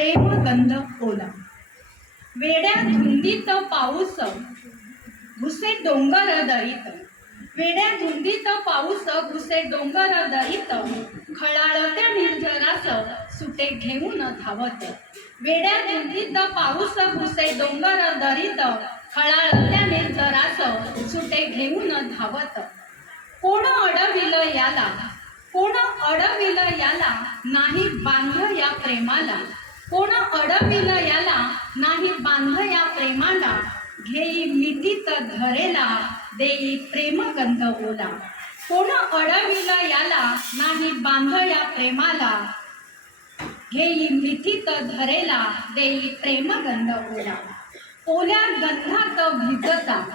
प्रेम गंध ओला. वेड्या धुंदीत पाऊस घुसे डोंगर दरीत. वेड्या धुंदीत पाऊस घुसे डोंगर दरीत. खळाळत्या निर्जरास सुटे घेऊन धावत. वेड्या धुंदीत पाऊस घुसे डोंगर दरीत. खळाळत्या निर्जरास सुटे घेऊन धावत. कोण अडविल याला? कोण अडविल याला? नाही बांध या प्रेमाला. कोण अडविला याला नाही बांध या प्रेमाला. घेई मितीत धरेला देई प्रेमगंध ओला. कोण अडविला याला नाही बांध या प्रेमाला. घेई मितीत धरेला देई प्रेमगंध ओला. ओल्या गंधात भिजता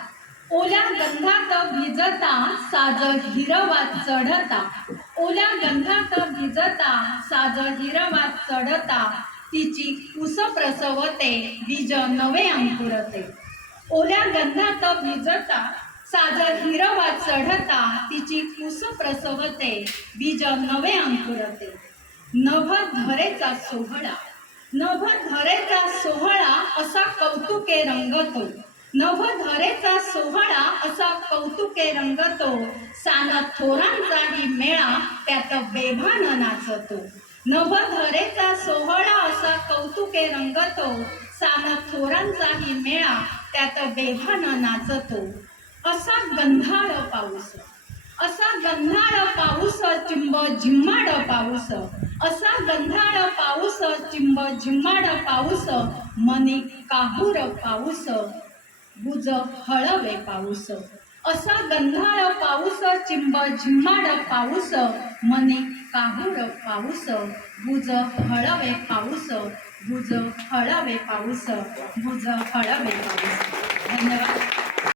ओल्या गंधात भिजता साज हिरवा चढता. ओल्या गंधात भिजता साज हिरवा चढता. तिची कुस प्रसवते बीज नवे अंकुरते. ओल्या गंधात भिजता साज हिरवा चढता तिची कुस प्रसवते बीज नवे अंकुरते. नभ धरेचा सोहळा नभ धरेचा सोहळा असा कौतुके रंगतो. नभ धरेचा सोहळा असा कौतुके रंगतो. साना थोरांचाही मेळा त्यात बेभान नाचतो. नवधरेचा सोहळा असा कौतुके रंगतो. सान थोरांचाही मेळा त्यात बेभानं नाचतो. असा गंधाळ पाऊस असा गंधाळ पाऊस चिंब झिम्माड पाऊस असा गंधाळ पाऊस चिंब झिम्माड पाऊस मनी काहूर पाऊस बुज हळवे पाऊस. असा गंधाळ पाऊस चिंब झिम्माड पाऊस मने काहूर पाऊस भुज हळवे पाऊस भुज हळवे पाऊस भुज हळवे पाऊस. धन्यवाद.